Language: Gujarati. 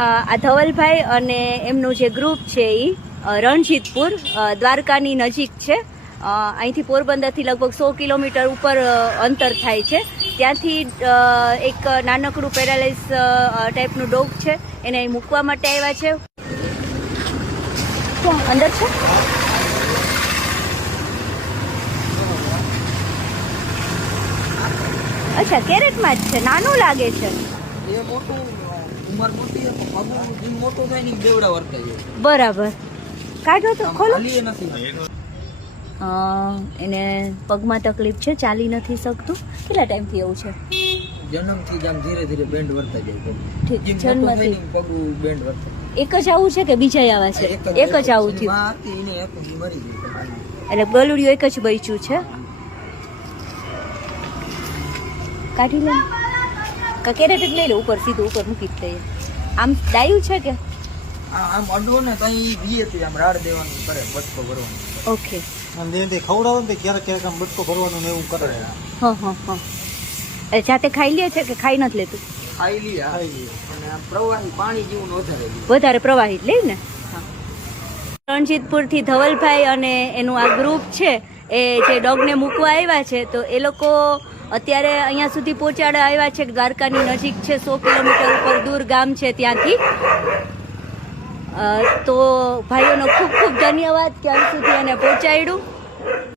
આ ધવલભાઈ અને એમનું જે ગ્રુપ છે એ રણજીતપુર દ્વારકાની નજીક છે. અહીંથી પોરબંદરથી લગભગ 100 કિલોમીટર ઉપર અંતર થાય છે. ત્યાંથી એક નાનકડું પેરાલાઇઝ ટાઈપનું ડોગ છે, એને અહીં મૂકવા માટે આવ્યા છે. ક્યાં અંદર છે? અચ્છા, કેરેટમાં જ છે. નાનું લાગે છે. બરાબર. કાઢો તો, ખોલો. એને પગમાં તકલીફ છે, ચાલી નથી શકતું. કેટલા ટાઈમથી એવું છે? જન્મથી જ આમ ધીરે ધીરે બેન્ડ વર્તા જાય. ઠીક, જન્મથી પગું બેન્ડ વર્તા. એક જ આવું છે કે બીજા આવા છે? એક જ આવું થયું. એટલે ગલુડિયું એક જ બચ્યું છે. કાઢી લે. કેરેટ જ લઈ લે, ઉપર સીધું ઉપર મૂકી જ લઈએ. આમ ડાયું છે કે આમ અડવો ને તો અહીં બીએ તો આમ રાડ દેવાનું કરે, બટકો ભરવાનું. ઓકે. આમ દેને ખવડાવો ને ક્યારેક ક્યારેક આમ બટકો ભરવાનું ને એવું કરે. હા. એ જાતે ખાઈ લે છે કે ખાઈ નથી લેતું? ખાઈ લે. અને આમ પ્રવાહી પાણી જેવું વધારે પ્રવાહી જ લે ને. રણજીતપુરથી ધવલભાઈ અને એનું આ ગ્રુપ છે એ જે ડોગને મૂકવા આવ્યા છે, તો એ લોકો અત્યારે અહીંયા સુધી પહોંચાડવા આવ્યા છે. દ્વારકાની નજીક છે, 100 કિલોમીટર ઉપર દૂર ગામ છે ત્યાંથી. તો ભાઈઓનો ખૂબ ખૂબ ધન્યવાદ, ક્યાં સુધી એને પહોંચાડ્યું.